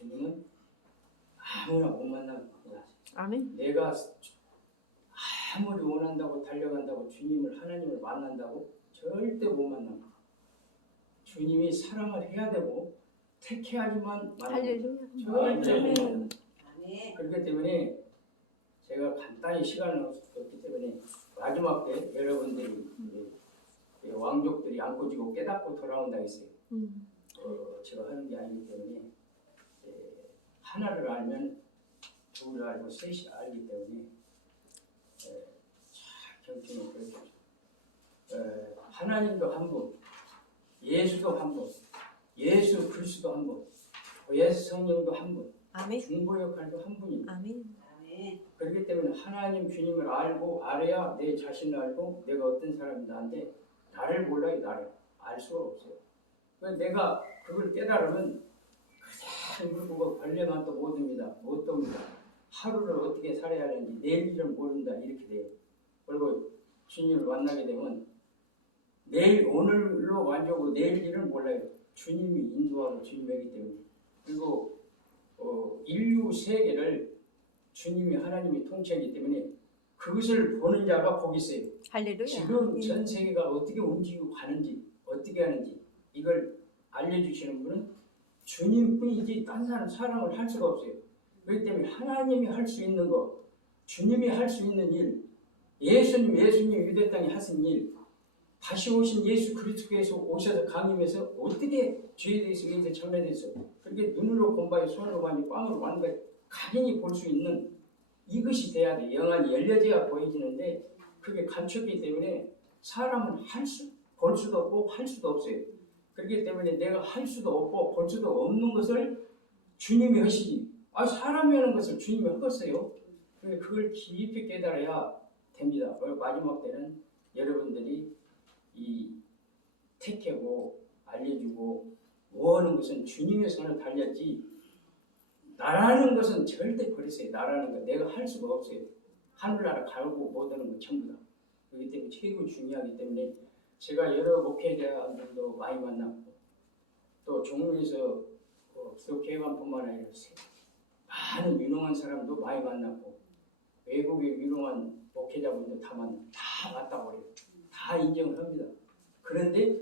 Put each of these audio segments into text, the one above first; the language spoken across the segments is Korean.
주님은 아무나 못 만납니다. 아멘. 내가 아무리 원한다고 달려간다고 주님을 하나님을 만난다고 절대 못 만납니다. 주님이 사랑을 해야 되고 택해야지만 할렐루야. 절대 못 아멘. 만납니다. 그렇기 때문에 제가 간단히 시간을 없기 때문에 마지막 때 여러분들이 왕족들이 안고 지고 깨닫고 돌아온다 했어요. 제가 하는 게 아니기 때문에 하나를 알면 둘을 알고 셋이 알기 때문에 경청을 그렇죠. 하나님도 한 분, 예수도 한 분, 예수 그리스도 한 분, 예수 성령도 한 분, 아멘. 중보 역할도 한 분입니다. 아멘. 그렇기 때문에 하나님 주님을 알고 알아야 내 자신을 알고 내가 어떤 사람인지 아는데 나를 몰라요. 나를 알 수가 없어요. 그래서 내가 그걸 깨달으면 그냥 물고 벌레만 또 못 옵니다. 못 돕니다. 하루를 어떻게 살아야 하는지 내일 일을 모른다 이렇게 돼요. 그리고 주님을 만나게 되면 내일 오늘로 완전하고 내일 일을 몰라요. 주님이 인도하고 주님이기 때문에. 그리고 인류 세계를 주님이 하나님이 통치하기 때문에 그것을 보는 자가 복이 있어요. 할렐루야. 지금 전 세계가 어떻게 움직이고 가는지 어떻게 하는지 이걸 알려주시는 분은 주님뿐이지 딴 사람 사랑을 할 수가 없어요. 그렇기 때문에 하나님이 할 수 있는 것, 주님이 할 수 있는 일, 예수님 유대 땅에 하신 일, 다시 오신 예수 그리스도께서 오셔서 강림해서 어떻게 죄에 대해서 위해서 전해져서 그렇게 눈으로 본바에 손으로 봐니 꽝으로 하는 걸 각인히 볼 수 있는 이것이 돼야 돼. 영안이 열려져야 보여지는데 그게 감췄기 때문에 사람은 볼 수도 없고 할 수도 없어요. 그렇기 때문에 내가 할 수도 없고 볼 수도 없는 것을 주님이 하시지. 사람이 하는 것을 주님이 하겠어요. 그걸 깊이 깨달아야 됩니다. 마지막 때는 여러분들이 이 택하고 알려주고 뭐하는 것은 주님의 손을 달렸지 나라는 것은 절대 버리세요. 나라는 거 내가 할 수가 없어요. 하늘나라 가고 못하는 거 전부 다. 그렇기 때문에 최고 중요하기 때문에 제가 여러 목회자들도 많이 만났고 또 종로에서 기독교회관뿐만 아니라 많은 유능한 사람도 많이 만났고 외국의 유능한 목회자분도 다 맞다고 그래요. 다 인정을 합니다. 그런데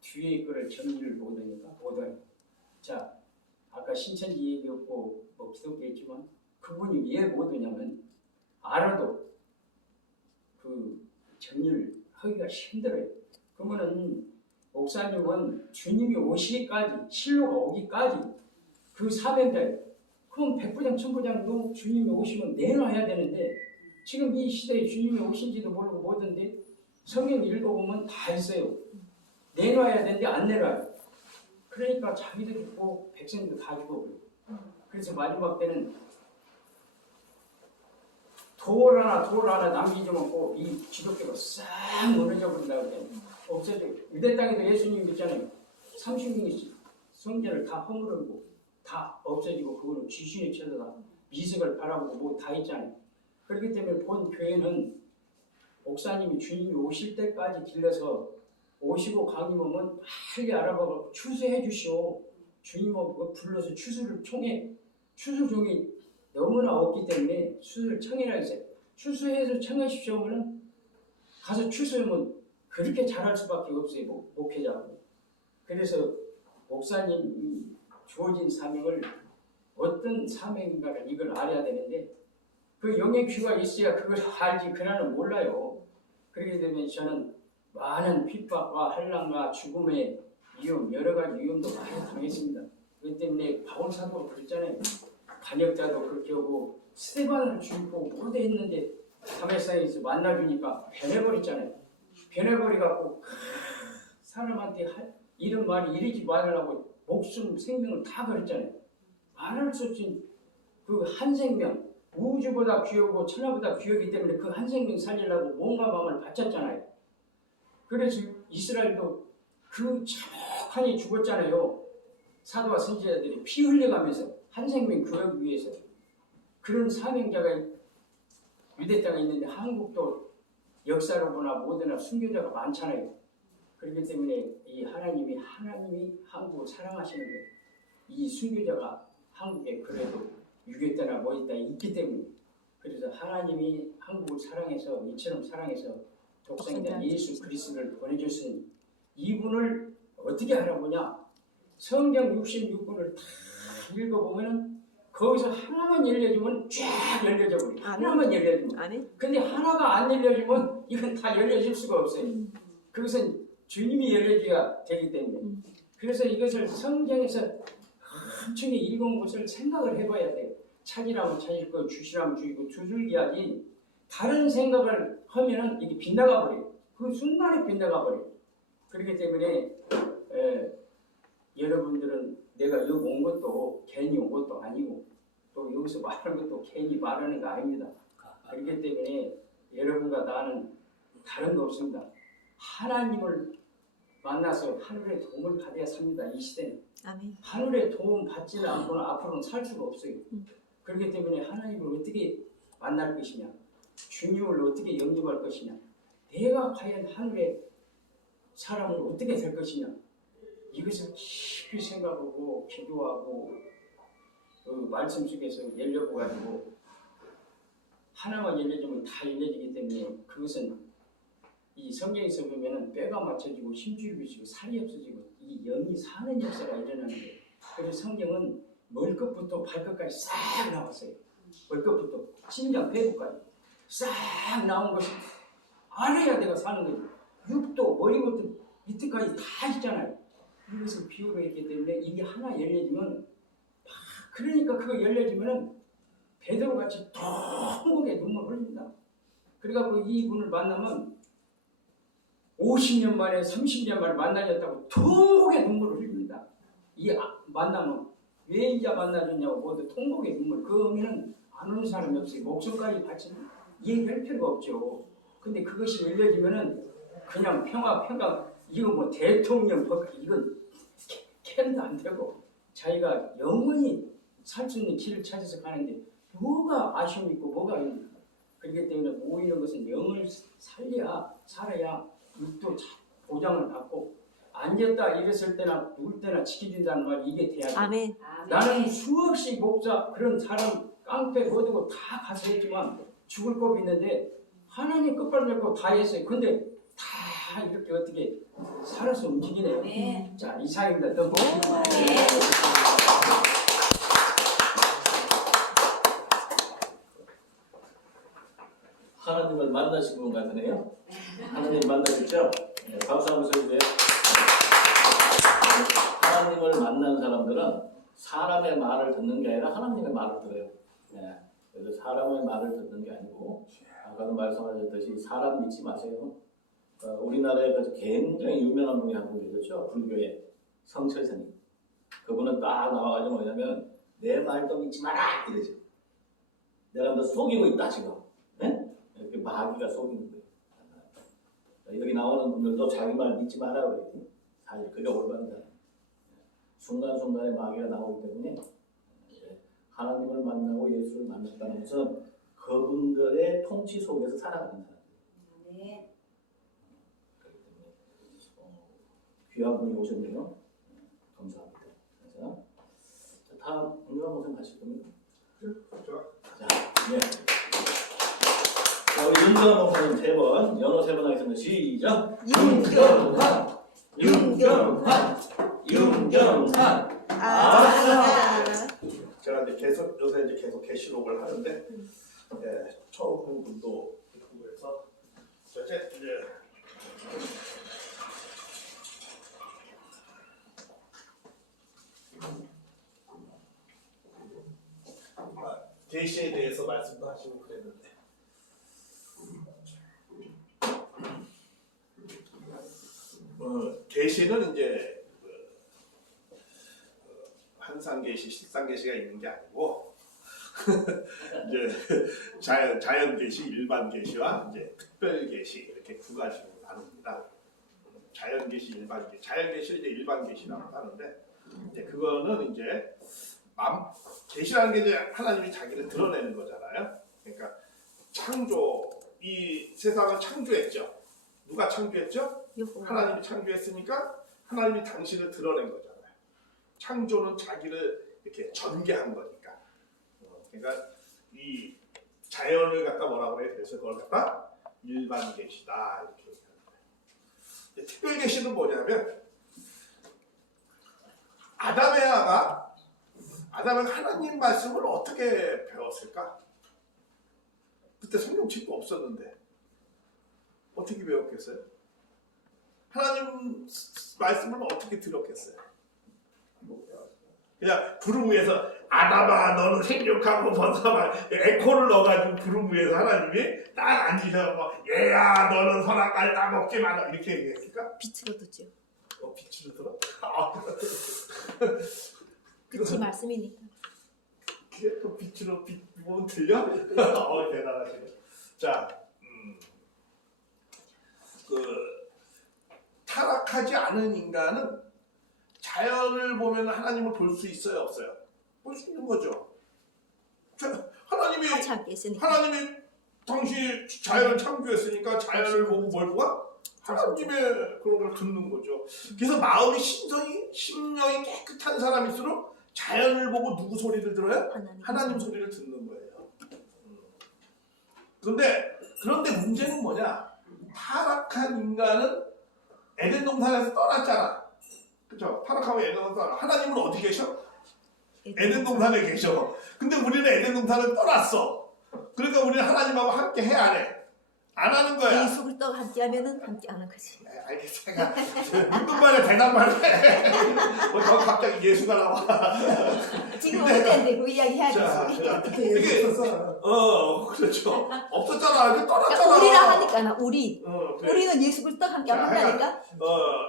뒤에 거를 정리를 못하니까 못해요. 자, 아까 신천지 얘기했고 기독교 했지만 그분이 왜 못하냐면 알아도 그 정리를 하기가 힘들어요. 그러면은 목사님은 주님이 오시기까지 실로가 오기까지 그 사명자예요. 그럼 백부장 천부장도 주님이 오시면 내놔야 되는데 지금 이 시대에 주님이 오신지도 모르고 뭐던데 성경 읽어보면 다 있어요. 내놔야 되는데 안 내놔요. 그러니까 자기도 죽고 백성도 다 죽어버려요. 그래서 마지막 때는 돌 하나 남기지 않고 이 기독교가 싹 무너져 버린다고 해요. 없어져요. 유대 땅에도 예수님 있잖아요. 30명이 성전을 다 허물고 다 없어지고 그거는 귀신이 쳐다다 미석을 바라보고 뭐 다 있잖아요. 그렇기 때문에 본 교회는 목사님이 주님이 오실 때까지 길러서 오시고 강림하면 빨리 알아봐서 추수해 주시오. 주님하고 불러서 추수를 청해 추수종이 너무나 없기 때문에 추수를 청해라 했어요. 추수해서 청하십시오 하면 가서 추수하면 그렇게 잘할 수밖에 없어요. 목회자고. 그래서 목사님이 주어진 사명을 어떤 사명인가를 이걸 알아야 되는데 그 영의 귀가 있어야 그걸 알지 그날은 몰라요. 그렇기 때문에 저는 많은 핍박과 환난과 죽음의 위험 여러 가지 위험도 많이 당했습니다. 그렇기 때문에 바울 사도가 그랬잖아요. 반역자도 그렇게 하고 스데반을 죽이고 모두 했는데 다메섹에서 만나주니까 변해버렸잖아요. 변해버려갖고 사람한테 이런 말이 이러지 말으라고 목숨 생명을 다 버렸잖아요. 말할 수 없이 그 한 생명 우주보다 귀하고 천하보다 귀하기 때문에 그 한 생명 살리려고 몸과 마음을 바쳤잖아요. 그래서 이스라엘도 그 참혹하니 죽었잖아요. 사도와 선지자들이 피 흘려가면서 한 생명 구하기 위해서. 그런 사명자가 유대 땅에 있는데 한국도 역사로 보나 뭐든나 순교자가 많잖아요. 그렇기 때문에 이 하나님이 한국을 사랑하시는 거예요. 이 순교자가 한국에 그래도 6.25때나 뭐 있다 있기 때문에 그래서 하나님이 한국을 사랑해서 이처럼 사랑해서 독생자 예수 그리스도를 보내줬으니 이분을 어떻게 하라고냐 성경 66권을 다 읽어보면 거기서 하나만 열려주면 쫙 열려져 버려. 하나만 열려주면. 근데 하나가 안 열려주면 이건 다 열려질 수가 없어요. 그것은 주님이 열려줘야 되기 때문에. 그래서 이것을 성경에서 엄청나게 읽은 것을 생각을 해봐야 돼요. 찾으라면 찾을 거, 주시라면 주시고 두들겨야지 다른 생각을 하면은 이게 빗나가 버려요. 그 순간에 빗나가 버려요. 그렇기 때문에 여러분들은 내가 여기 온 것도 괜히 온 것도 아니고 또 여기서 말하는 것도 괜히 말하는 거 아닙니다. 그렇기 때문에 여러분과 나는 다른 거 없습니다. 하나님을 만나서 하늘의 도움을 받아야 삽니다. 이 시대는. 아멘. 하늘의 도움 받지는 않고는 앞으로는 살 수가 없어요. 그렇기 때문에 하나님을 어떻게 만날 것이냐, 주님을 어떻게 영접할 것이냐, 내가 과연 하늘의 사람으로 어떻게 될 것이냐, 이것을 깊이 생각하고 기도하고 그 말씀 속에서 열려보가지고 하나만 열려주면 다 열려지기 때문에 그것은 이 성경에서 보면은 뼈가 맞춰지고 힘줄이 비치고 살이 없어지고 이 영이 사는 역사가 일어나는 거예요. 그래서 성경은 머리끝부터 발끝까지 싹 나왔어요. 머리끝부터 심장 배부까지 싹 나온 것이 알아야 내가 사는 거지. 육도 머리부터 밑에까지 다 있잖아요. 이것을 비유로 했기 때문에 이게 하나 열려지면 그러니까 그거 열려지면은 베드로같이 통곡에 눈물 흘립니다. 그래갖고 이분을 만나면 50년 만에 30년 만에 만나졌다고 통곡에 눈물을 흘립니다. 이 만나면 왜 이제 만나줬냐고 모두 통곡의 눈물. 그러면은 안 오는 사람이 없어요. 목숨까지 바치면 얘기할 필요가 없죠. 근데 그것이 열려지면은 그냥 평화 이거 뭐 대통령 이건 캔도 안 되고 자기가 영원히 살 수 있는 길을 찾아서 가는데 뭐가 아쉬움이 있고 뭐가 있습니까? 그렇기 때문에 모이는 것은 영을 살아야 육도 보장을 받고 앉았다 일었을 때나 누울 때나 지켜준다는 말 이게 돼야 돼. 아멘. 나는 수없이 목사 그런 사람 깡패 거두고 다 가서 했지만 죽을 법이 있는데 하나님 끝발 맺고 다 했어요. 근데 다 이렇게 어떻게 살아서 움직이네요. 네. 자, 이상입니다. 더 보겠습니다. 하나님을 만나신 분 같으네요. 하나님 만나셨죠? 네, 박수 한번 쳐주세요. 하나님을 만난 사람들은 사람의 말을 듣는 게 아니라 하나님의 말을 들어요. 네, 그래서 사람의 말을 듣는 게 아니고 아까도 말씀하셨듯이 사람 믿지 마세요. 우리나라에 굉장히 유명한 분이 한 분 계셨죠? 불교의 성철스님. 그분은 딱 나와가지고 뭐냐면 내 말도 믿지 마라 이러죠. 내가 너 속이고 있다 지금. 네? 이렇게 마귀가 속이는 거예요. 여기 나오는 분들도 자기 말 믿지 마라 그래요. 사실 그게 올바르다. 순간순간에 마귀가 나오기 때문에 하나님을 만나고 예수를 만났다는 것은 그분들의 통치 속에서 살아가는 사람이에요. 네. 그렇기 때문에 귀한 분이 오셨네요. 감사합니다. 자, 다음 은경아 목사님 가실 겁니다. 자, 네. 우리 윤경아 목사님 3번, 연호 3번 하겠습니다. 시작. 윤경환, 윤경환, 윤경환. 제가 이제 요새 계속 게시록을 하는데 처음 본 분도 있고 해서 이제 계시에 대해서 말씀도 하시고 그랬는데 계시는 이제 한상계시, 실상계시가 있는 게 아니고 이제 자연계시, 일반계시와 이제 특별계시 이렇게 두 가지로 나눕니다. 자연계시, 일반계시, 자연계시를 이제 일반계시라고 하는데 이제 그거는 이제 계시라는 게 이제 하나님이 자기를 드러내는 거잖아요. 그러니까 창조, 이 세상을 창조했죠. 누가 창조했죠? 하나님이 창조했으니까 하나님이 당신을 드러낸 거잖아요. 창조는 자기를 이렇게 전개한 거니까. 그러니까 이 자연을 갖다 뭐라 그래? 그래서 그걸 갖다 일반 계시다 이렇게 얘기하는 거예요. 특별 계시는 뭐냐면 아담의 아가 하나님 말씀을 어떻게 배웠을까? 그때 성경책도 없었는데 어떻게 배웠겠어요? 하나님 말씀을 어떻게 들었겠어요? 그냥 부름 위에서 아담아 너는 생육하고 번성하 에코를 넣어가지고 부름 위에서 하나님이 딱 앉으셔서 얘야 너는 선악과를 따먹지 마라 이렇게 얘기했을까? 빛으로 듣죠. 빛으로 들어? 그치 말씀이니까. 그게 또 빛으로 빛 보면 들려? 대단하시네. 자, 타락하지 않은 인간은 자연을 보면 하나님을 볼 수 있어요, 없어요? 볼 수 있는 거죠. 하나님이 하지 않겠으니까. 하나님이 당시 자연을 창조했으니까 자연을 보고 뭘 보아? 하나님의 그런 걸 듣는 거죠. 그래서 마음이 심령이 깨끗한 사람일수록 자연을 보고 누구 소리를 들어요? 하나님 소리를 듣는 거예요. 그런데 문제는 뭐냐? 타락한 인간은 에덴 동산에서 떠났잖아. 그렇죠? 타락하면 에덴 동산에서 떠나. 하나님은 어디 계셔? 에덴 동산에 계셔. 근데 우리는 에덴 동산을 떠났어. 그러니까 우리는 하나님하고 함께 해 안 해? 안 하는 거야. 예수를 또 함께하면은 함께 하는 거지. 알겠어. 묻는 말에 대답만 해. 너 갑자기 예수가 나와. 지금 어땠는데 그 이야기 자, 해야겠지. 이게 그렇죠. 없었잖아. 이렇게 떠났잖아. 그러니까 우리라 하니까 우리. 그래. 우리는 예수를 또 함께 자, 한다니까.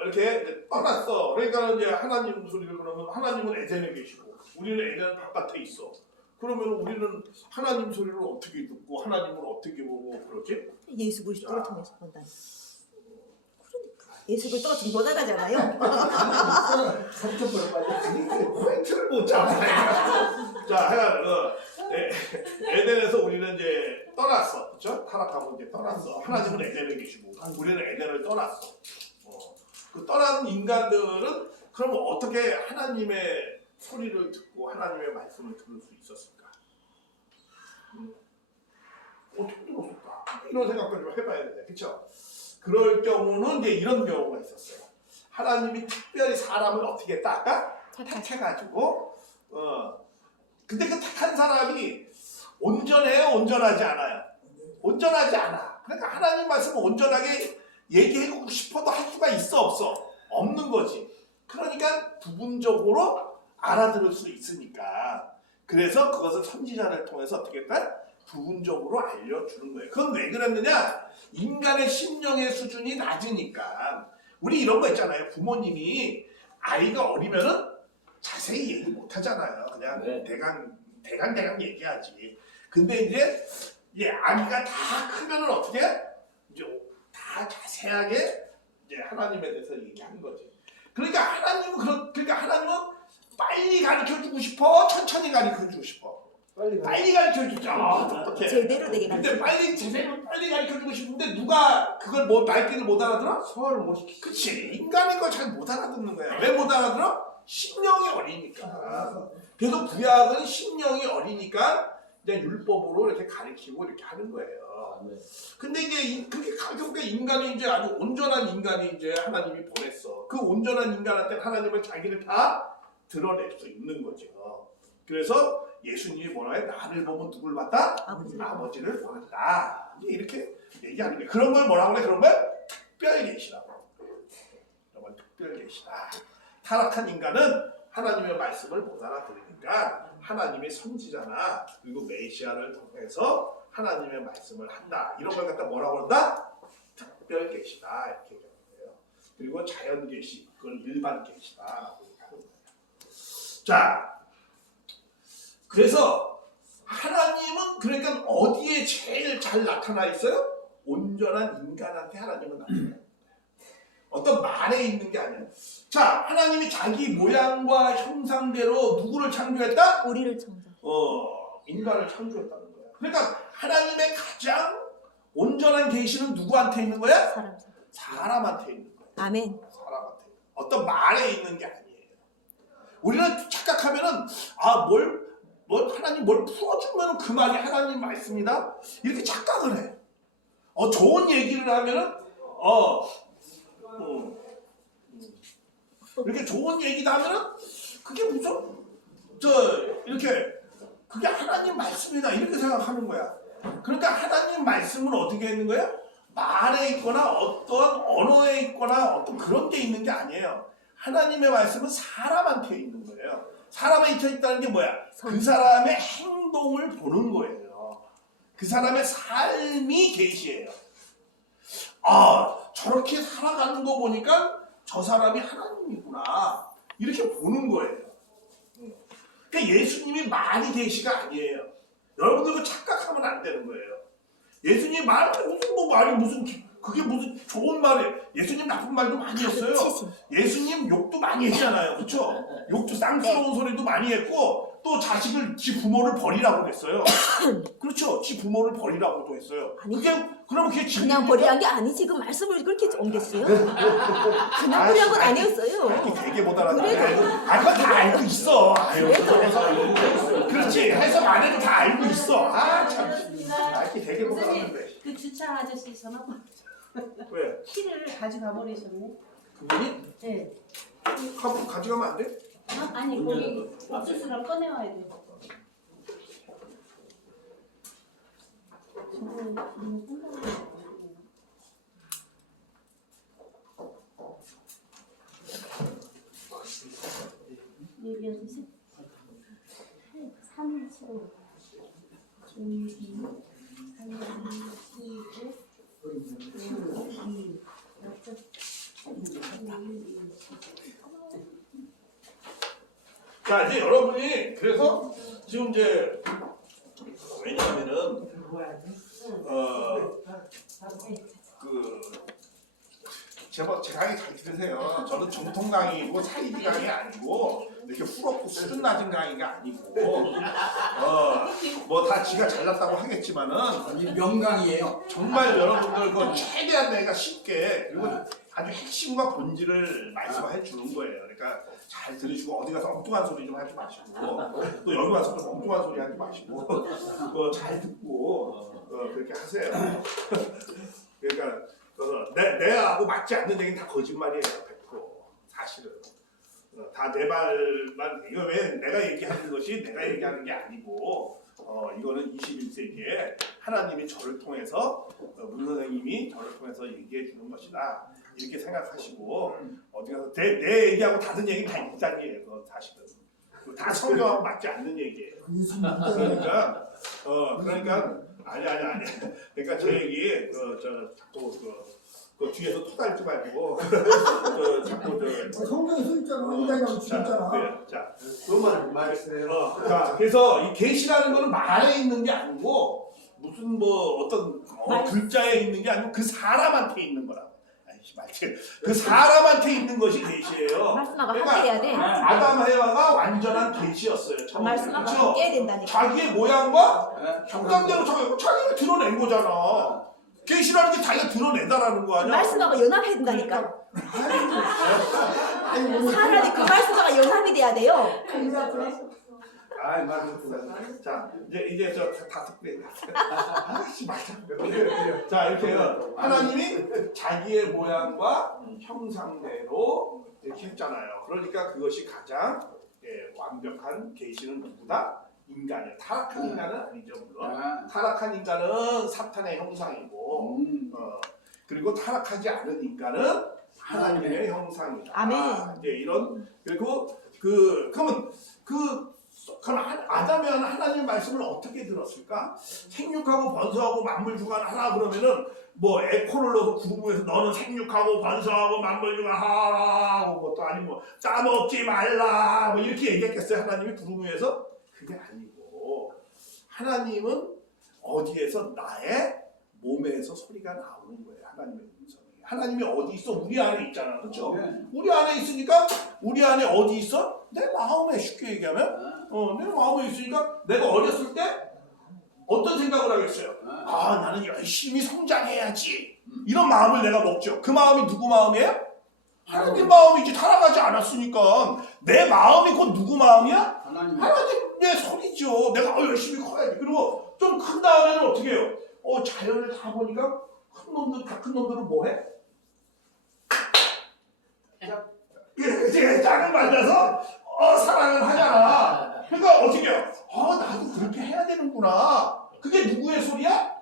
이렇게 이제 떠났어. 그러니까 이제 하나님 소리를 그러면 하나님은 에덴에 계시고 우리는 에덴 바깥에 있어. 그러면 우리는 하나님 소리를 어떻게 듣고 하나님을 어떻게 보고 그러지? 예수 그리스도를 통해서 본다니. 그러니까 예수 그리스도가 지금 못 알아잖아요. 포인트를 못 잡아요. 자, 하여간 에덴에서 우리는 이제 떠났어, 그렇죠? 타락하고 이제 떠났어. 하나님은 에덴에 계시고 우리는 에덴을 떠났어. 그 떠난 인간들은 그럼 어떻게 하나님의 소리를 듣고 하나님의 말씀을 들을 수 있었을까? 어떻게 들었을까? 이런 생각도 좀 해봐야 되는데, 그렇죠? 그럴 경우는 이제 이런 경우가 있었어요. 하나님이 특별히 사람을 어떻게 했다? 택해가지고, 근데 그 택한 사람이 온전해요? 온전하지 않아요? 온전하지 않아. 그러니까 하나님 말씀을 온전하게 얘기해주고 싶어도 할 수가 있어? 없어? 없는 거지. 그러니까 부분적으로 알아들을 수 있으니까. 그래서 그것을 선지자를 통해서 어떻게 했다? 부분적으로 알려주는 거예요. 그건 왜 그랬느냐? 인간의 심령의 수준이 낮으니까. 우리 이런 거 있잖아요. 부모님이 아이가 어리면은 자세히 얘기 못 하잖아요. 그냥 네. 대강 얘기하지. 근데 이제 아기가 다 크면은 어떻게? 이제 다 자세하게 이제 하나님에 대해서 얘기하는 거지. 그러니까 하나님은 빨리 가르쳐주고 싶어? 천천히 가르쳐주고 싶어? 빨리 가르쳐주죠. 어떻게? 제대로 되게 근데 빨리 가르쳐주고 싶은데 누가 그걸 말귀를 못 알아들어? 소화를 못 시키지. 그치. 인간인 걸 잘 못 알아듣는 거야. 왜 못 알아들어? 심령이 어리니까. 그래서 구약은 심령이 어리니까 이제 율법으로 이렇게 가르치고 이렇게 하는 거예요. 네. 근데 근데 이제 그렇게 가르쳐보니까 인간이 이제 아주 온전한 인간이 이제 하나님이 보냈어. 그 온전한 인간한테 하나님은 자기를 다 드러낼 수 있는 거죠. 그래서 예수님이 뭐라 해? 나를 보면 누굴 봤다? 아버지를 보았다. 이렇게 얘기하는 거예요. 그런 걸 뭐라고 그래? 그런 걸 특별 계시라고. 그런 걸 특별 계시다. 타락한 인간은 하나님의 말씀을 못 알아들으니까 하나님의 선지자나 그리고 메시아를 통해서 하나님의 말씀을 한다. 이런 걸 갖다 뭐라고 한다? 특별 계시다. 이렇게 얘기하는 거예요. 그리고 자연 계시, 그건 일반 계시다라고 얘기하는 거예요. 자, 그래서 하나님은 그러니까 어디에 제일 잘 나타나 있어요? 온전한 인간한테 하나님은 나타나요. 어떤 말에 있는 게 아니에요. 자, 하나님이 자기 모양과 형상대로 누구를 창조했다? 우리를 창조. 인간을 창조했다는 거야. 그러니까 하나님의 가장 온전한 계시는 누구한테 있는 거야? 사람한테 있는 거야. 아멘. 사람한테. 어떤 말에 있는 게 아니에요. 우리는 착각하면은 뭘 하나님 뭘 풀어주면 그 말이 하나님 말씀이다 이렇게 착각을 해. 좋은 얘기를 하면은 이렇게 좋은 얘기다 하면은 그게 무슨 이렇게 그게 하나님 말씀이다 이렇게 생각하는 거야. 그러니까 하나님 말씀은 어떻게 있는 거야? 말에 있거나 어떤 언어에 있거나 어떤 그런 게 있는 게 아니에요. 하나님의 말씀은 사람한테 있는 거예요. 사람한테 있다는 게 뭐야? 그 사람의 행동을 보는 거예요. 그 사람의 삶이 계시예요. 저렇게 살아가는 거 보니까 저 사람이 하나님이구나 이렇게 보는 거예요. 그러니까 예수님이 말이 계시가 아니에요. 여러분들 그 착각하면 안 되는 거예요. 예수님 말 무슨 말이 그게 무슨 좋은 말이에요. 예수님 나쁜 말도 많이 했어요. 예수님 욕도 많이 했잖아요. 그렇죠? 욕도 쌍스러운 소리도 많이 했고 또 자식을 지 부모를 버리라고 했어요. 그렇죠? 지 부모를 버리라고도 했어요. 그러면 그게 그냥 버리란 게 아니지. 그 말씀을 그렇게 옮겼어요. 그냥 버리란 건 아니었어요. 되게 못알아듣네. 그건 다 알고 있어. 그렇지. 해석 안 해도 다 알고 있어. 참. 되게 못알아듣네. 그 주차 아저씨 전화 왜? 키를 가져가 버리셨네. 그분이? 네. 가져가면 안 돼? 아니 거기 옥수수랑 꺼내와야 돼. 여기 어디서? 3초. 2, 3, 2, 자, 이제 여러분이 그래서 지금 이제 왜냐하면은 제 강의 잘 들으세요. 저는 정통 강의이고 사이비 강의 아니고 이렇게 후럽고 수준 낮은 강의가 아니고 뭐 다 지가 잘났다고 하겠지만은 아니 명강이에요. 정말 여러분들 그 최대한 내가 쉽게 그리고 아주 핵심과 본질을 말씀해 주는 거예요. 그러니까 잘 들으시고 어디 가서 엉뚱한 소리 좀 하지 마시고 또 여기 와서 좀 엉뚱한 소리 하지 마시고 잘 듣고 그렇게 하세요. 그러니까 내하고 맞지 않는 얘기는 다 거짓말이에요. 100% 사실은 다 내 말만 이거 왜 내가 얘기하는 것이 내가 얘기하는 게 아니고 이거는 21세기에 하나님이 저를 통해서 문 선생님이 저를 통해서 얘기해 주는 것이다 이렇게 생각하시고 어디 가서 내 얘기하고 다른 얘기 다 이상이에요. 그건 사실은 다 성경하고 맞지 않는 얘기예요. 그러니까 아니 그러니까 저 얘기 그 뒤에서 토달지 말고 자꾸 성경에 써 있잖아. 인간이라고 쓰였잖아. 자, 그것만 말씀해요. 자, 그래서 이 계시라는 거는 말에 있는 게 아니고 무슨 뭐 어떤 글자에 있는 게 아니고 그 사람한테 있는 거라고. 그 사람한테 있는 것이 계시예요. 말씀하고 함께 해야 돼. 아담 헤와가 완전한 계시였어요. 처음에. 말씀하고 그렇죠? 함께 해야 된다니까. 자기의 모양과 형상대로 자기가 드러낸 거잖아. 계시라는 게 자기가 드러낸다라는 거 아니야? 말씀하고 연합해야 된다니까. 사람이 그 말씀하고 연합이 돼야 돼요. 자, 이제 다 듣게. 자, 이렇게요. 하나님이 자기의 모양과 형상대로 이렇게 했잖아요. 그러니까 그것이 가장 완벽한 계시는 누구다? 인간이에요. 타락한 인간은 아니죠, 물론. 타락한 인간은 사탄의 형상이고, 그리고 타락하지 않은 인간은 하나님의 형상이다. 아멘. 이제 이런 그리고 그러면 아담이 하나님 말씀을 어떻게 들었을까? 생육하고 번성하고 만물 주관하라 그러면은 뭐 에코를 넣어서 구름에서 너는 생육하고 번성하고 만물 주관하고 것도 아니고 따먹지 말라 뭐 이렇게 얘기했겠어요. 하나님이 구름 위에서? 그게 아니고 하나님은 어디에서 나의 몸에서 소리가 나오는 거예요. 하나님의 음성이. 하나님이 어디 있어? 우리 안에 있잖아. 그렇죠? 우리 안에 있으니까 우리 안에 어디 있어? 내 마음에 쉽게 얘기하면 내 마음에 있으니까 내가 어렸을 때 어떤 생각을 하겠어요? 나는 열심히 성장해야지. 이런 마음을 내가 먹죠. 그 마음이 누구 마음이에요? 하나님 마음이 살아가지 않았으니까 내 마음이 곧 누구 마음이야? 하나님. 하나님의 소리죠. 내가 열심히 커야지. 그리고 좀 큰 다음에는 어떻게 해요? 자연을 다 보니까 다 큰 놈들은 뭐해? 이제 짝을 만나서 사랑을 하잖아. 그러니까 어떻게 해요? 나도 그렇게 해야 되는구나. 그게 누구의 소리야?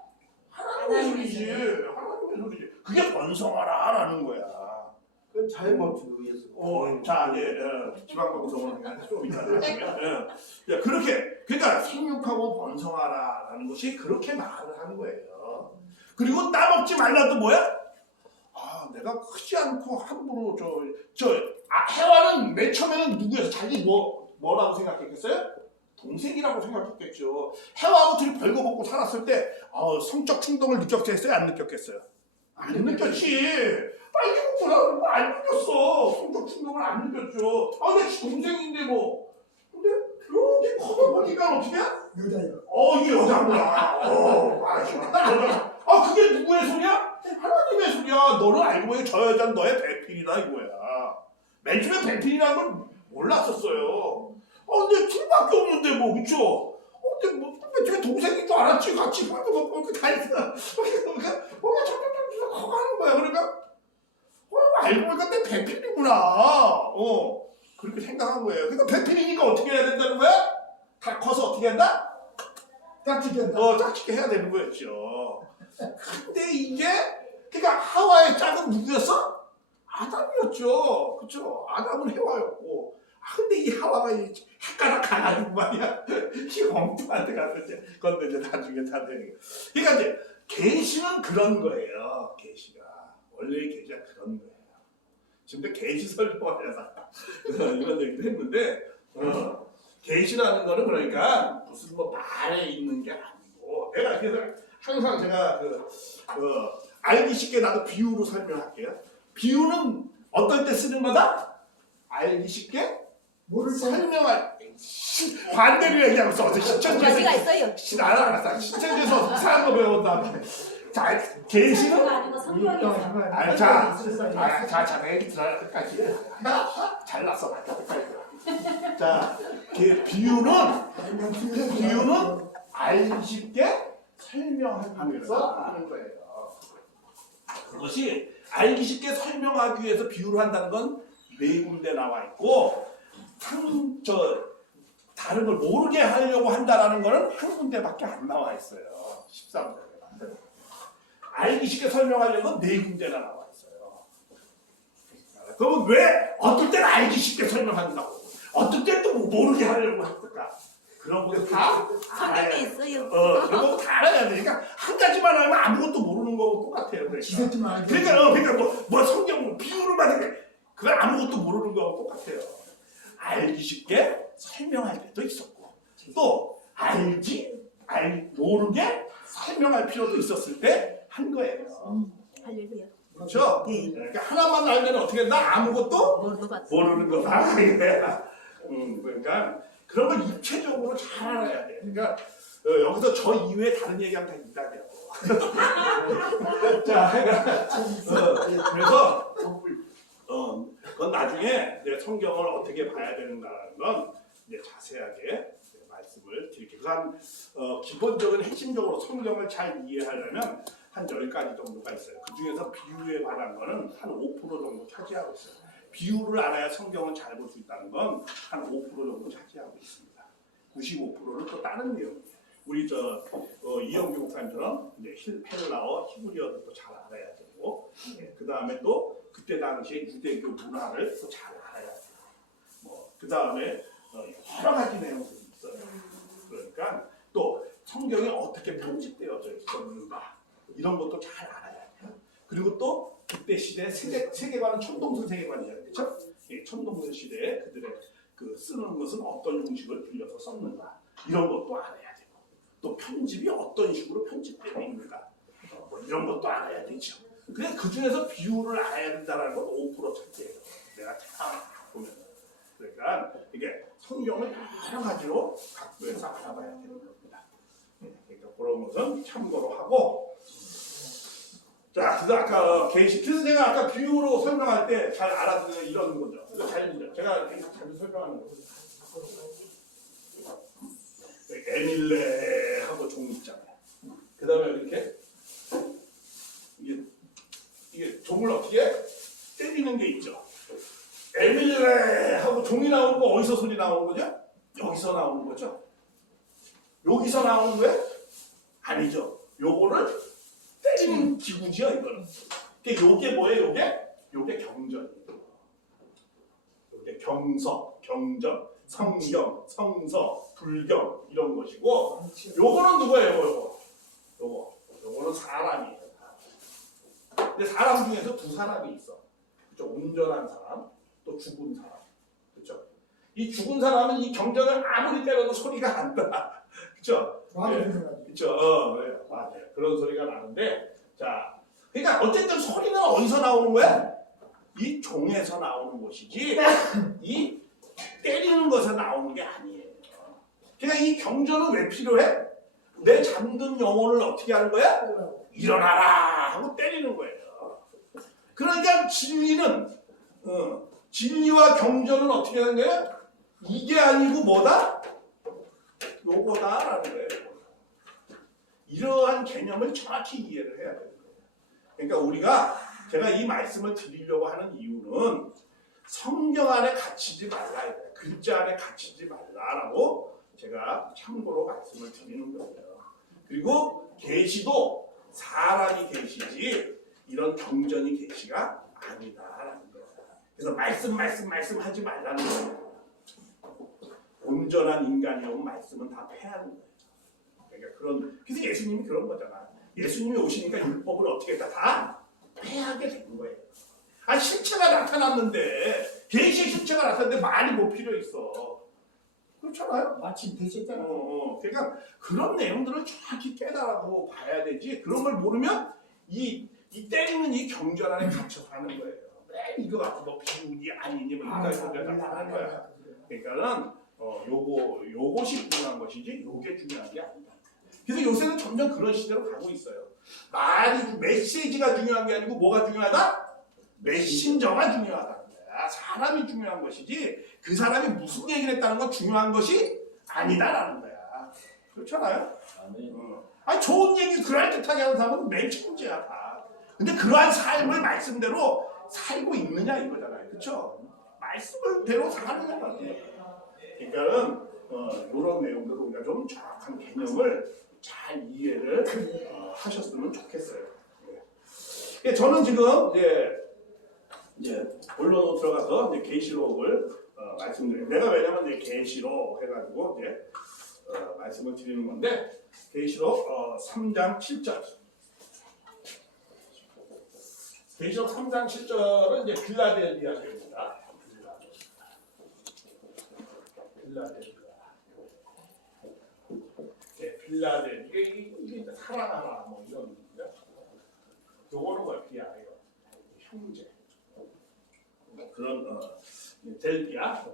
하나님의 소리지. 하나님의 소리지. 그게 번성하라라는 거야. 그 자연 멈추기 위해서. 자, 이제 지방 방송은 좀 이따 나중에. 그렇게 그러니까 생육하고 번성하라라는 것이 그렇게 말을 하는 거예요. 그리고 따먹지 말라도 뭐야? 내가 크지 않고 함부로 해와는 맨 처음에는 누구였어? 자기 뭐라고 생각했겠어요? 동생이라고 생각했겠죠. 해와하고 둘이 벌거벗고 살았을 때 성적 충동을 느꼈겠어요? 안 느꼈겠어요? 안 느꼈지. 빨리 먹고 안 느꼈어. 성적 충동을 안 느꼈죠. 내 동생인데 뭐. 근데 이렇게 커버보니까 어떻게? 여자예요. 이게 여자구나. 그게 누구의 소리야? 하나님의 소리야. 너는 알고 보니 저 여자는 너의 배필이다 이거야. 맨 처음에 배필이라는 걸 몰랐었어요. 근데 둘밖에 없는데 뭐 그쵸? 근데 뭐 맨 처음에 동생인 줄 알았지. 같이 벌거벗고 다 했어. 그러니까 점점 커가는 거야. 그러니까 알고 보니까 내 배필이구나. 그렇게 생각한 거예요. 그러니까 배필이니까 어떻게 해야 된다는 거야? 다 커서 어떻게 한다? 짝짓기 한다. 짝짓기 해야 되는 거였죠. 근데 이게 그러니까 하와의 짝은 누구였어? 아담이었죠. 그쵸? 아담은 해와였고. 근데 이 하와가 헷갈아 가가지고 말이야. 이 엉뚱한테 갔었지. 그런데 이제 나중에 다 되는 거. 그러니까 이제 계시는 그런 거예요. 계시가. 원래의 계시가 그런 거예요. 지금 계시 설명하려다 이런 얘기도 했는데 계시라는 거는 그러니까 무슨 말에 있는 게 아니고 내가 그래서 항상 제가 알기 쉽게 나도 비유로 설명할게요. 비유는 어떨 때 쓰는 거다? 알기 쉽게 모를 때 설명할 반대로 얘기하면서 어서 가지가 신천지에서 있어요. 알았어. 신천지에서 사는 거 배운다. 자, 계시는 아니고 성경에서. 자, 내가 들어야 끝까지. 잘났어, 끝까지. 자, 비유는 알기 쉽게 설명하면서 하는 거예요. 그것이 알기 쉽게 설명하기 위해서 비유를 한다는 건 네 군데 나와 있고, 다른 걸 모르게 하려고 한다라는 거는 한 군데밖에 안 나와 있어요. 13절에. 알기 쉽게 설명하려면 네 군데나 나와 있어요. 그러면 왜 어떨 때는 알기 쉽게 설명한다고, 어떨 때는 또 모르게 하려고 할까? 그런 것도 다 성경에 있어요. 그런 것도 다 알아야 되니까 한 가지만 알면 아무것도 모르는 거하고 똑같아요. 지새끼만 알지. 그러니까 뭐 성경 비유를 받으면 그건 아무것도 모르는 거하고 똑같아요. 알기 쉽게 설명할 때도 있었고, 또 모르게 설명할 필요도 있었을 때 한 거예요. 할렐루야. 그렇죠? 네. 그러니까 하나만 알면 어떻게 된다? 아무것도 모르는 것 같아요. 모르는 거다. 그러니까 그런 걸 입체적으로 잘 알아야 돼. 그러니까 여기서 저 이외에 다른 얘기하면 다 이따돼요. 자, 그래서 그건 나중에 이제 성경을 어떻게 봐야 되는가라는 건 이제 자세하게 말씀을 드릴게요. 그간 기본적인 핵심적으로 성경을 잘 이해하려면 한 10가지 정도가 있어요. 그 중에서 비유에 관한 거는 한 5% 정도 차지하고 있어요. 비유를 알아야 성경을 잘 볼 수 있다는 건 한 5% 정도 차지하고 있습니다. 95%는 또 다른 내용이에요. 우리 이영규 목사님처럼 이제 헬라어, 히브리어도 또 잘 알아야 되고, 그 다음에 또 그때 당시에 유대교 문화를 또 잘 알아야 돼요. 그 다음에 여러 가지 내용들이 있어요. 그러니까 또 성경이 어떻게 편집되어져 있었는가, 이런 것도 잘 알아야 돼요. 그리고 또 그때 시대 세계관은 천동설 세계관이잖아요. 그렇죠? 천동설 시대에 그들의 쓰는 것은 어떤 형식을 빌려서 썼는가, 이런 것도 알아야 되고, 또 편집이 어떤 식으로 편집되어 있는가, 이런 것도 알아야 되죠. 근데 그 중에서 비유를 알아야 된다는 건 5% 차지예요. 내가 다 보면. 그러니까 이게 성경을 여러 가지로 각도에서 알아봐야 되는 겁니다. 그러니까 그런 것은 참고로 하고, 자, 그래서 아까 계시, 그래서 제가 아까 비유로 설명할 때 잘 알아듣는 이런 거죠. 이거 잘 보죠. 제가 잘 설명하는 거. 에밀레 하고 종 있잖아요. 그 다음에 이렇게 이게 종을 어떻게 때리는 게 있죠. 에밀레 하고 종이 나오는 거 어디서 소리 나오는 거죠? 여기서 나오는 거죠. 여기서 나오는 거예요? 아니죠. 요거를 때리는 기구죠, 이거는. 요게 뭐예요, 요게 경전이에요. 요게 경서, 경전, 성경, 성서, 불경 이런 것이고, 요거는 누구예요, 요거는 사람이에요. 근데 사람 중에서 두 사람이 있어. 그렇죠? 온전한 사람, 또 죽은 사람. 그렇죠? 이 죽은 사람은 이 경전을 아무리 때려도 소리가 안 나. 그렇죠? 그렇죠. 네, 맞아요. 그런 소리가 나는데, 자, 그러니까 어쨌든 소리는 어디서 나오는 거야? 이 종에서 나오는 것이지, 이 때리는 것에서 나오는 게 아니에요. 그러니까 이 경전은 왜 필요해? 내 잠든 영혼을 어떻게 하는 거야? 일어나라 하고 때리는 거예요. 그러니까 진리는, 진리와 경전은 어떻게 하는 거야? 이게 아니고 뭐다? 요거다라는 거예요. 이러한 개념을 정확히 이해를 해야 되는 거예요. 그러니까 우리가 제가 이 말씀을 드리려고 하는 이유는 성경 안에 갇히지 말라, 글자 안에 갇히지 말라라고 제가 참고로 말씀을 드리는 거예요. 그리고 계시도 사람이 계시지 이런 경전이 계시가 아니다라는 거예요. 그래서 말씀하지 말라는 거예요. 온전한 인간이 오면 말씀은 다 패하는 거예요. 그러니까 그래서 예수님이 그런 거잖아. 예수님이 오시니까 율법을 어떻게 했다? 다 패하게 된 거예요. 아, 실체가 나타났는데, 계시의 실체가 나타났는데 말이 뭐 필요 있어. 그렇잖아요? 마침 되셨잖아. 그러니까 그런 내용들을 정확히 깨달아고 봐야 되지. 그런 걸 모르면 이 때리는 이 경전 안에 갇혀 사는 거예요. 왜 이거 갖고 뭐 비운이 아니니 뭐 이따 소리가 나타나는 거야. 그러니까는 요것이 중요한 것이지 요게 중요한 게 아니다. 그래서 요새는 점점 그런 시대로 가고 있어요. 말이 메시지가 중요한 게 아니고 뭐가 중요하다? 메신저가 중요하다는 거야. 사람이 중요한 것이지 그 사람이 무슨 얘기를 했다는 건 중요한 것이 아니다라는 거야. 그렇잖아요? 아니 좋은 얘기 그럴듯하게 하는 사람은 맨 천재야 다. 근데 그러한 삶을 말씀대로 살고 있느냐 이거잖아요. 그렇죠? 말씀대로 사는 거예요. 그러니까는 이런 내용들을 우리가 좀 정확한 개념을 잘 이해를 하셨으면 좋겠어요. 네. 저는 지금 이제 본론으로 들어가서 이제 계시록을 말씀드려요. 내가 왜냐면 이제 계시록 해가지고 이제 말씀을 드리는 건데 계시록 3장 7절. 계시록 3장 7절은 이제 빌라델비아 교회입니다. 빌라델비아 이게 사랑하라 뭐 이런 의미인데 요거는 뭐야? 형제 그런 델비아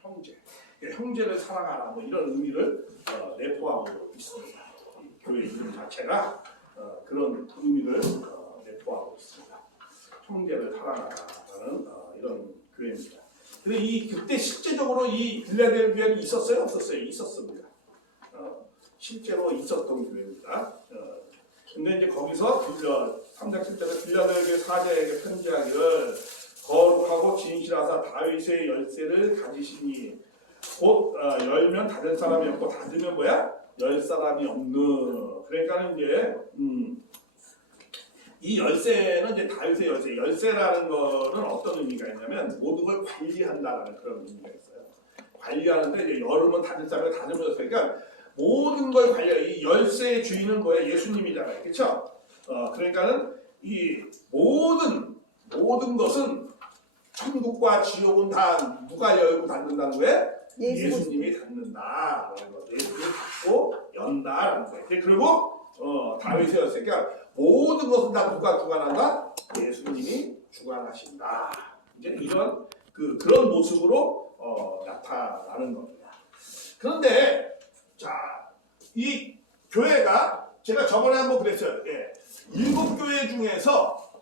형제 형제를 사랑하라 뭐 이런 의미를 내포하고 있습니다. 교회 이름 자체가 그런 의미를 내포하고 있습니다. 형제를 사랑하라는 이런 교회입니다. 근데 그때 실제적으로 이 빌라델비아는 있었어요? 없었어요? 있었습니다. 실제로 있었던 교회입니다. 근데 이제 거기서 3장 7절에 빌라델비아 사제에게 편지하기를 거룩하고 진실하사 다윗의 열쇠를 가지시니 곧 열면 닫을 사람이 없고 닫으면 뭐야? 열 사람이 없는. 그러니까는 이제 이 열쇠는 이제 다윗의 열쇠라는 거는 어떤 의미가 있냐면 모든 걸 관리한다라는 그런 의미가 있어요. 관리하는데 이제 열으면 닫을 사람을 닫으면 열쇠. 그러니까 모든 걸 관리해. 이 열쇠의 주인은 뭐야? 예수님이잖아요. 그렇죠? 그러니까는 이 모든 것은 천국과 지옥은 다 누가 열고 닫는다는 거예요? 예수님이 닫는다. 예수님이 닫고 연다라는 거예요. 그리고 다윗의 열쇠. 그러니까 모든 것은 다 누가 주관한다? 예수님이 주관하신다. 이제 이런 그런 모습으로 나타나는 겁니다. 그런데 자, 이 교회가 제가 저번에 한번 그랬어요. 예. 7교회 중에서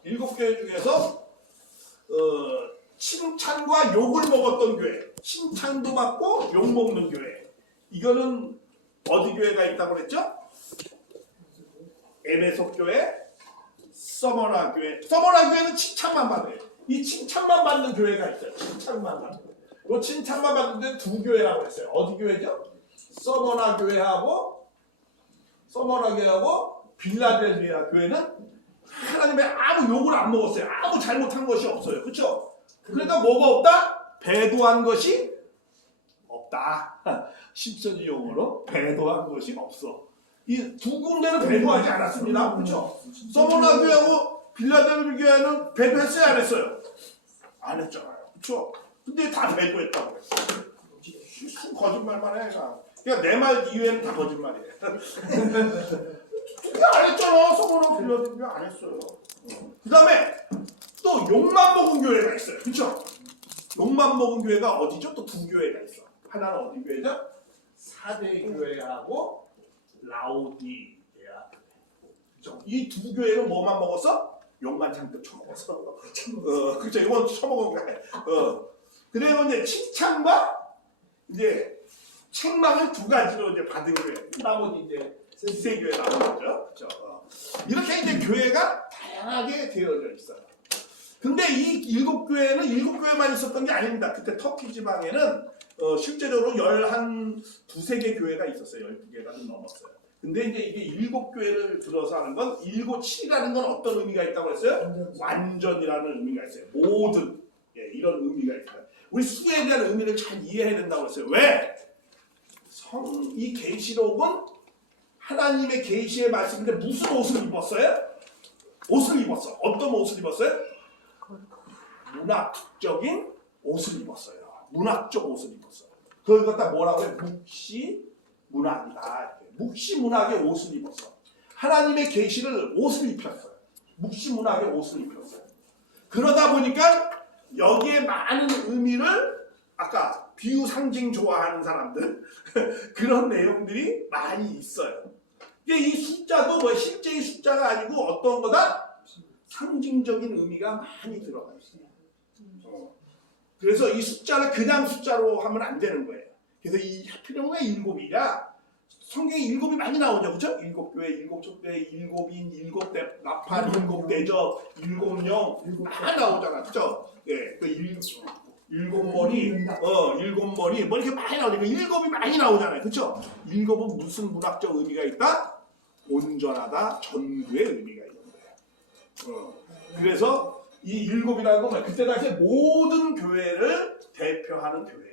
칭찬과 욕을 먹었던 교회, 칭찬도 받고 욕 먹는 교회. 이거는 어디 교회가 있다고 그랬죠? 에베소 교회, 서머나 교회. 서머나 교회는 칭찬만 받아요. 이 칭찬만 받는 교회가 있어요. 칭찬만 받는. 이 칭찬만 받는 데는 두 교회라고 했어요. 어디 교회죠? 서머나 교회하고 빌라델비아 교회는 하나님의 아무 욕을 안 먹었어요. 아무 잘못한 것이 없어요. 그렇죠? 그러니까 뭐가 없다? 배도한 것이 없다. 심선이 용어로 배도한 것이 없어. 이 두 군데는 배도하지 않았습니다. 그렇죠? 서머나 교회하고 빌라델비아 교회는 배도했어요? 안 했어요? 안 했잖아요. 그렇죠? 근데 다 배도했다고 했어요. 큰 거짓말만 해. 그러니까 내 말 이외에는 다 거짓말이에요. 그게 안 했잖아. 서머나 빌라델비아 안 했어요. 그 다음에 또 욕만 먹은 교회가 있어요. 그렇죠? 욕만 먹은 교회가 어디죠? 또 두 교회가 있어. 하나는 어디 교회죠? 사대 교회하고 라오디게아 교회. 그렇죠? 이 두 교회는 뭐만 먹었어? 욕만 잔뜩 처먹었어. 그렇죠? 이건 처먹은 거야. 그래서 이제 칭찬과 이제 책망을 두 가지로 이제 받은 교회. 나머지 이제 세 교회 나온 거죠. 그렇죠? 이렇게 이제 교회가 다양하게 되어져 있어요. 근데 이 7교회는 7교회만 있었던 게 아닙니다. 그때 터키 지방에는 실제적으로 12개 교회가 있었어요. 12개가 좀 넘었어요. 근데 이제 이게 7교회를 들어서 하는 건 7이라는 건 어떤 의미가 있다고 했어요? 완전이라는 의미가 있어요. 모든 이런 의미가 있어요. 우리 수에 대한 의미를 잘 이해해야 된다고 했어요. 왜? 이 계시록은 하나님의 계시의 말씀인데 무슨 옷을 입었어요? 옷을 입었어. 어떤 옷을 입었어요? 문학적인 옷을 입었어요. 문학적 옷을 입었어요. 그걸 갖다 뭐라고 해요? 묵시문학이다. 묵시문학의 옷을 입었어. 하나님의 계시를 옷을 입혔어요. 묵시문학의 옷을 입혔어요. 그러다 보니까 여기에 많은 의미를 아까 비유 상징 좋아하는 사람들 그런 내용들이 많이 있어요. 이 숫자도 뭐 실제의 숫자가 아니고 어떤 거다? 상징적인 의미가 많이 들어가 있어요. 그래서 이 숫자를 그냥 숫자로 하면 안 되는 거예요. 그래서 이 하필이면 7이냐? 성경에 7이 많이 나오죠, 그렇죠? 7교회, 7촛대, 7인, 7대 나팔, 7대접, 7령 다 나오잖아, 그렇죠? 예, 그 7머리, 뭐 이렇게 많이 나오니까 7이 많이 나오잖아요, 그렇죠? 7은 무슨 문학적 의미가 있다? 온전하다, 전구의 의미가 있는 거예요. 그래서 이 7이라는 건 그때 당시에 모든 교회를 대표하는 교회예요.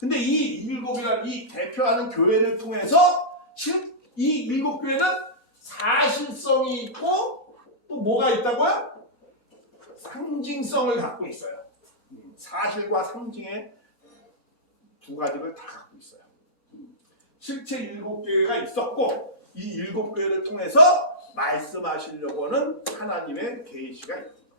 근데 이 7이라는 이 대표하는 교회를 통해서 이 7교회는 사실성이 있고 또 뭐가 있다고요? 상징성을 갖고 있어요. 사실과 상징의 두 가지를 다 갖고 있어요. 실제 7교회가 있었고 이 7교회를 통해서 말씀하시려고 하는 하나님의 계시가 있다.